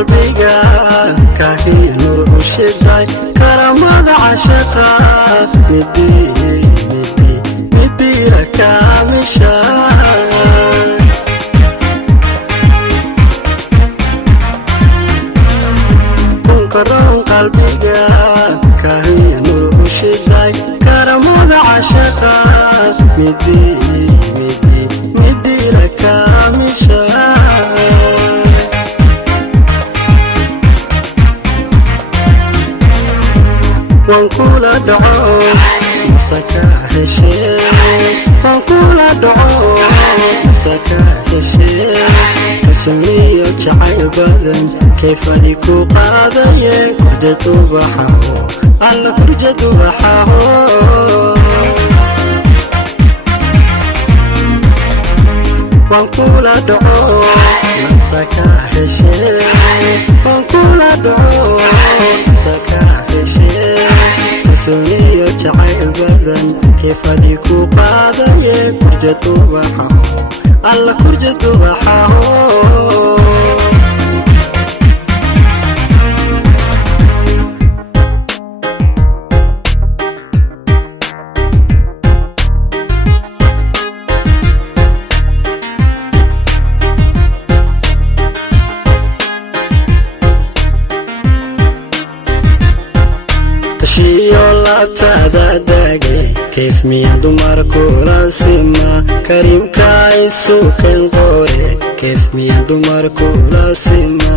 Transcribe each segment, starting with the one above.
qalbiga kaahii nur u shiday karamada cashaqa midira kaamisha kunkaroon qalbiga kaahii nur u shiday karamada cashaqa midira kaamisha wankula dhaco naftaka heshee wankula dhaco naftaka heshee kalsooniyo jacayl badan kayfadi ku qaadaye kurjad ubaxaho alla kurjad ubaxaho wankula dhaco naftaka heshee wankula dhaco naftaka heshee kalsooniyo jacayl badan kayfadi ku qaadaye kurjad ubaxaho alla kurjad ubaxaho kashiyo laabtaada daagay kayf miya dumarku laasima karimka isu keen qore kayf miya dumarku laasima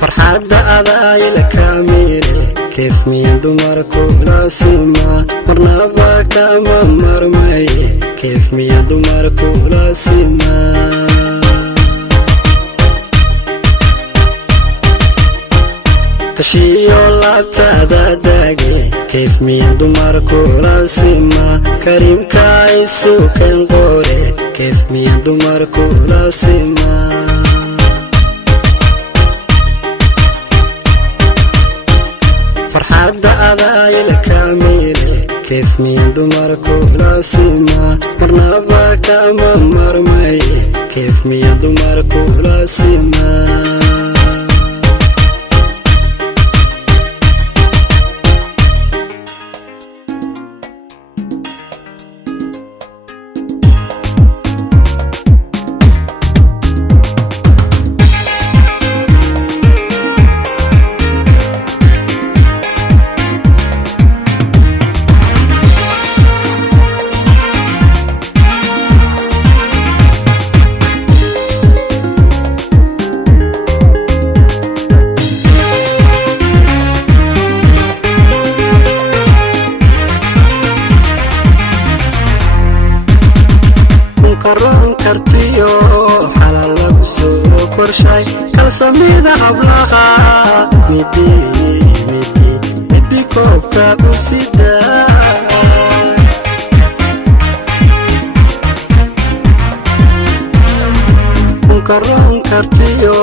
farxadda adayla kaamire kayf miya dumarku laasima marnaba kama marmaye kayf miya dumarku laasima kashiyo laabtaada daagay kayf miya dumarku laasima karimka isu keen qore kayf miya dumarku laasima farxadda adayla kaamire kayf miya dumarku laasima marnaba kama marmaye kayf miya dumarku laasima karoon kartiyo xalal lagu soo korshay kalsamida hablaha midi koobka u sida karoon kartiyo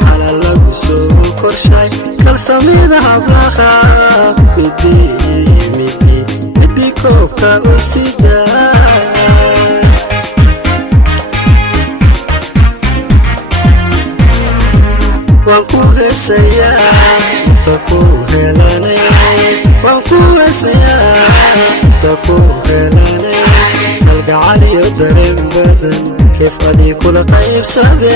xalal lagu soo korshay kalsamida hablaha midi koobka u sida wanku hesaya naftaku helane wanku hesaya naftaku helane kalgacaliyo dareen badan kayf adi kula qaybsade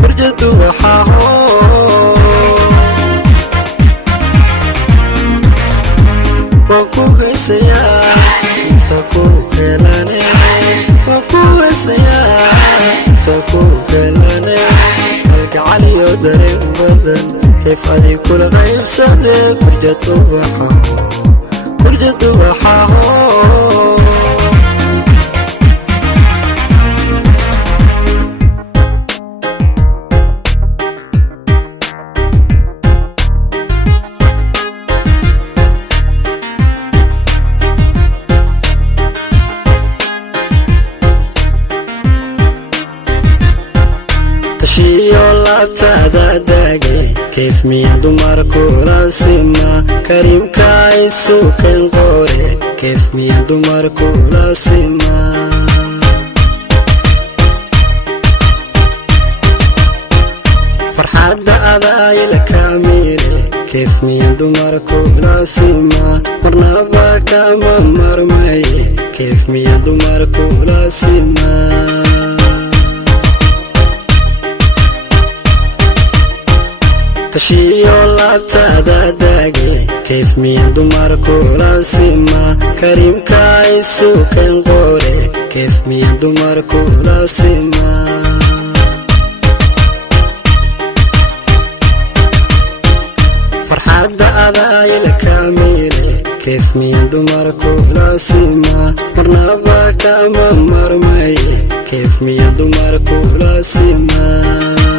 kurjad ubaxaho wanku hesaya naftaku helane wanku hesaya naftaku helane kalgacaliyo dareen badan kayf adi kula qaybsade kurjad ubaxaho kashiyo laabtaada daagay كيف ميا دمر كولا سما كريم كايسو كن قوري كيف ميا دمر كولا سما فرحة أذايل كاميري كيف ميا دمر كولا سما مرنا باكا مرمي كيف ميا دمر كولا سما كشيو لابتا داقي كيف ميا دمر كولا سما كريم كايسو كن قوري كيف ميا دمر كولا سما فرحة أذايل كاميري كيف ميا دمر كولا سما مرنا باكا مرمي كيف ميا دمر كولا سما